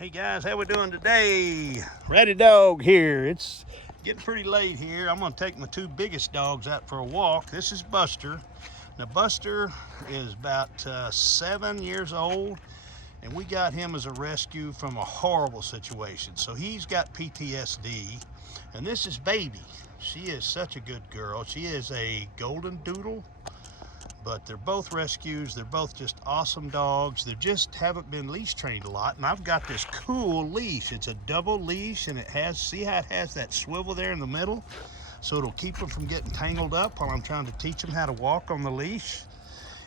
Hey guys, how we doing today? Ratty Dog here. It's getting pretty late here. I'm gonna take my two biggest dogs out for a walk. This is Buster. Now Buster is about 7 years old, and we got him as a rescue from a horrible situation. So he's got PTSD, and this is Baby. She is such a good girl. She is a golden Doodle, but they're both rescues. They're both just awesome dogs. They just haven't been leash trained a lot. And I've got this cool leash. It's a double leash, and it has, see how it has that swivel there in the middle? So it'll keep them from getting tangled up while I'm trying to teach them how to walk on the leash.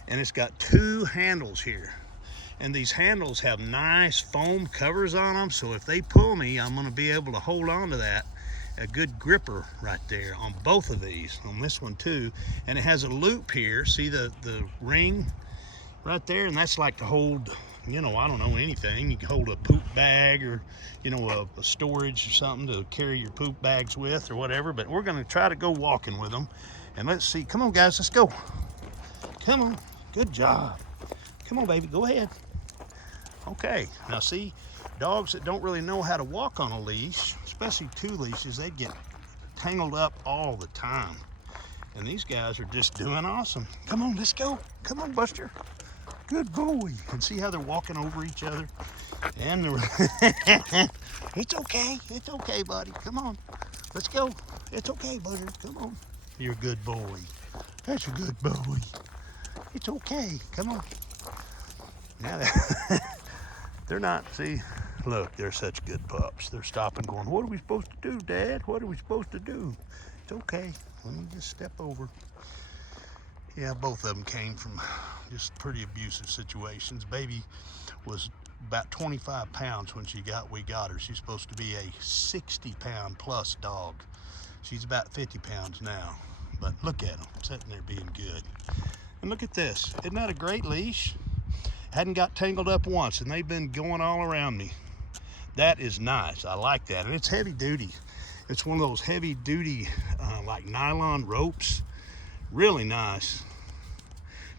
And it's got two handles here. And these handles have nice foam covers on them. So if they pull me, I'm gonna be able to hold on to that. A good gripper right there on both of these, on this one too. And it has a loop here, see the ring right there, and that's like to hold, you know, I don't know, anything. You can hold a poop bag, or you know, a storage or something to carry your poop bags with or whatever. But we're gonna try to go walking with them, and let's see. Come on guys, let's go. Come on, good job. Come on baby, go ahead. Okay, now see, dogs that don't really know how to walk on a leash, especially two leashes, they get tangled up all the time. And these guys are just doing awesome. Come on, let's go. Come on, Buster. Good boy. And see how they're walking over each other? And they're it's okay, buddy. Come on, let's go. It's okay, Buster. Come on. You're a good boy. That's a good boy. It's okay. Come on. Now they're not, see, look, they're such good pups. They're stopping going, what are we supposed to do, Dad? What are we supposed to do? It's okay, let me just step over. Yeah, both of them came from just pretty abusive situations. Baby was about 25 pounds when we got her. She's supposed to be a 60-pound plus dog. She's about 50 pounds now. But look at them, sitting there being good. And look at this, isn't that a great leash? Hadn't got tangled up once, and they've been going all around me. That is nice. I like that. And it's heavy duty. It's one of those heavy duty like nylon ropes. Really nice.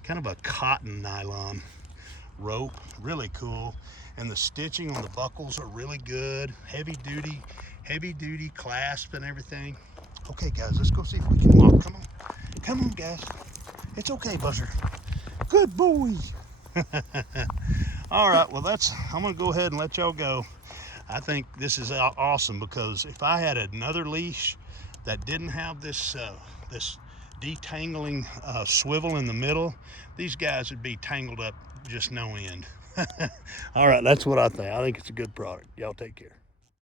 Kind of a cotton nylon rope. Really cool. And the stitching on the buckles are really good. Heavy duty clasp and everything. Okay guys, let's go see if we can walk. Come on. Come on guys. It's okay, Buster. Good boy. All right, well I'm gonna go ahead and let y'all go. I think this is awesome, because if I had another leash that didn't have this this detangling swivel in the middle, these guys would be tangled up just no end. All right, that's what I think. I think it's a good product. Y'all take care.